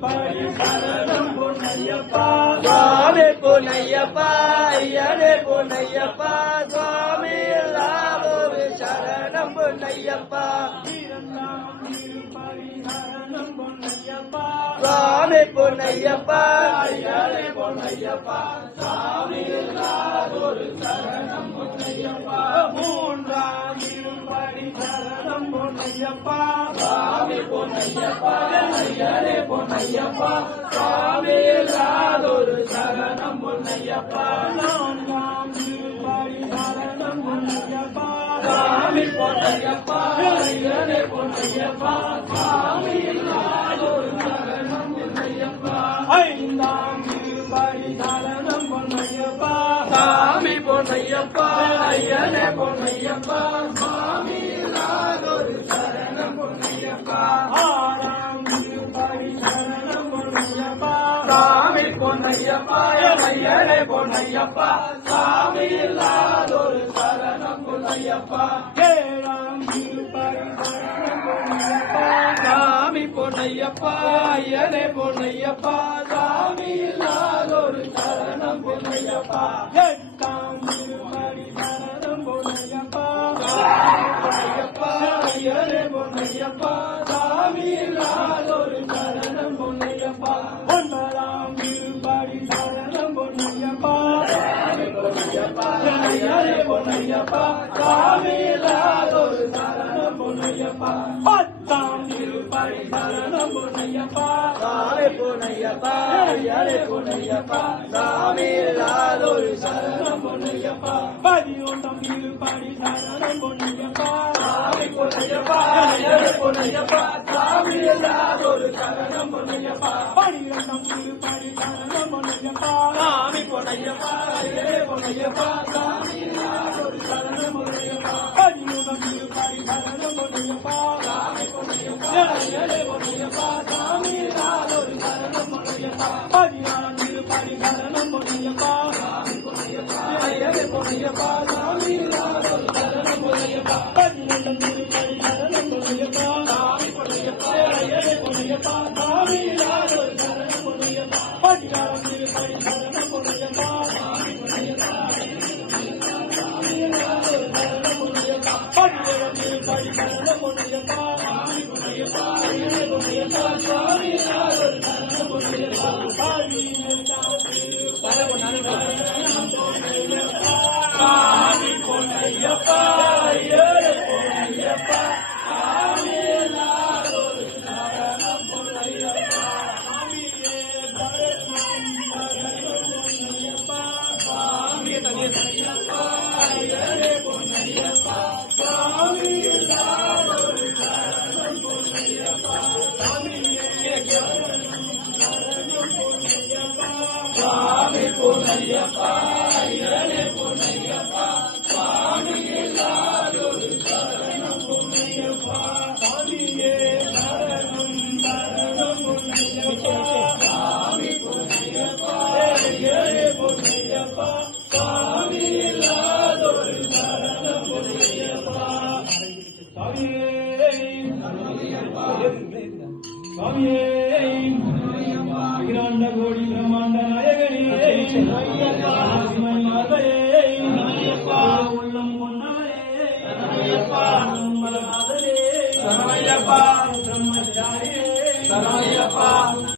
திருப்படி சரணம் பொன்னையப்பா சுவாமி பொன்னையப்பா ஐயனே பொன்னையப்பா சுவாமி இல்லாதொரு சரணம் பொன்னையப்பா திருப்படி சரணம் பொன்னையப்பா சுவாமி பொன்னையப்பா ஐயனே பொன்னையப்பா சாமி இல்லாதொரு சரணம் பொன்னையப்பா மூன்றாம் திருப்படி சரணம் பொன்னையப்பா சாமி பொன்னையப்பா ஐயனே பொன்னையப்பா சாமி இல்லாதொரு சரணம் பொன்னையப்பா நான்காம் திருப்படி சரணம் பொன்னையப்பா சாமி பொன்னையப்பா ஐயனே பொன்னையப்பா சாமி இல்லாதொரு சரணம் பொன்னையப்பா ஐந்தாம் திருப்படி சரணம் பொன்னையப்பா சாமி பொன்னையப்பா ஐயனே பொன்னையப்பா சுவாமி இல்லாதொரு சரணம் பொன்னையப்பா ஆறாம் திருப்படி சரணம் பொன்னையப்பா சாமி பொன்னையப்பா ஐயனே பொன்னையப்பா சாமி இல்லாதொரு சரணம் பொன்னையப்பா ஏழாம் திருப்படி சரணம் பொன்னையப்பா சாமி பொன்னையப்பா ஐயனே பொன்னையப்பா சாமி இல்லாதொரு சரணம் பொன்னையப்பா எட்டாம் திருப்படி சரணம் பொன்னையப்பா பொன்னையப்பா ஐயனே பொன்னையப்பா சாமி இல்லாதொரு சரணம் பொன்னையப்பா ஒன்பதாம் திருப்படி சரணம் பொன்னையப்பா பொன்னையப்பா ஐயனே பொன்னையப்பா சாமி இல்லாதொரு சரணம் பொன்னையப்பா பத்தாம் திருப்படி சரணம் பொன்னையப்பா சாமி பொன்னையப்பா ஐயனே பொன்னையப்பா சாமி இல்லாதொரு சரணம் பொன்னையப்பா பதினொன்றாம் திருப்படி சரணம் பொன்னையப்பா சாமி பொன்னையப்பா ஐயனே பொன்னையப்பா சாமி இல்லாதொரு சரணம் பொன்னையப்பா பனிரெண்டாம் திருப்படி சரணம் பொன்னையப்பா சாமி பொன்னையப்பா ஐயனே பொன்னையப்பா சாமி இல்லாதொரு சரணம் பொன்னையப்பா பதிமூன்றாம் திருப்படி சரணம் பொன்னையப்பா சாமி பொன்னையப்பா ஐயனே பொன்னையப்பா சாமி இல்லாதொரு சரணம் பொன்னையப்பா பதினாறாம் திருப்படி சரணம் பொன்னையப்பா ஐயனே பொன்னையப்பா சாமி இல்லாதொரு சரணம் பொன்னையப்பா பதினெட்டாம் திருப்படி சரணம் பொன்னையப்பா சாமி பொன்னையப்பா ஐயனே பொன்னையப்பா சாமி இல்லாதொரு சரணம் பொன்னையப்பா பதினாறாம் திருப்படி சரணம் பொன்னையப்பா பதினேழாம் திருப்படி சரணம் பொன்னையப்பா சாமி இல்லாதொரு சரணம் பொன்னையப்பா பதினெட்டாம் சாமி பொன்னையப்பா ஐயனே பொன்னையப்பா சாமி இல்லாதொரு சரணம் பொன்னையப்பா சாமி பொன்னையப்பா ஐயனே பொன்னையப்பா சாமி இல்லாதொரு சரணம் பொன்னையப்பா சாமி பொன்னையப்பா ஐயனே பொன்னையப்பா சாமி இல்லாதொரு சரணம் பொன்னையப்பா சாமியே சரணம் சரணம் பொன்னையப்பா சாமி பொன்னையப்பா ஐயனே பொன்னையப்பா சாமி இல்லாதொரு சரணம் பொன்னையப்பா சாமியே சாமியே அகிலாண்ட கோடி பிரம்மாண்ட நாயகனே உள்ளம் கொண்டவரே மலநாதரே சரணமையப்பா பிரம்மச்சாரியே சரணமையப்பா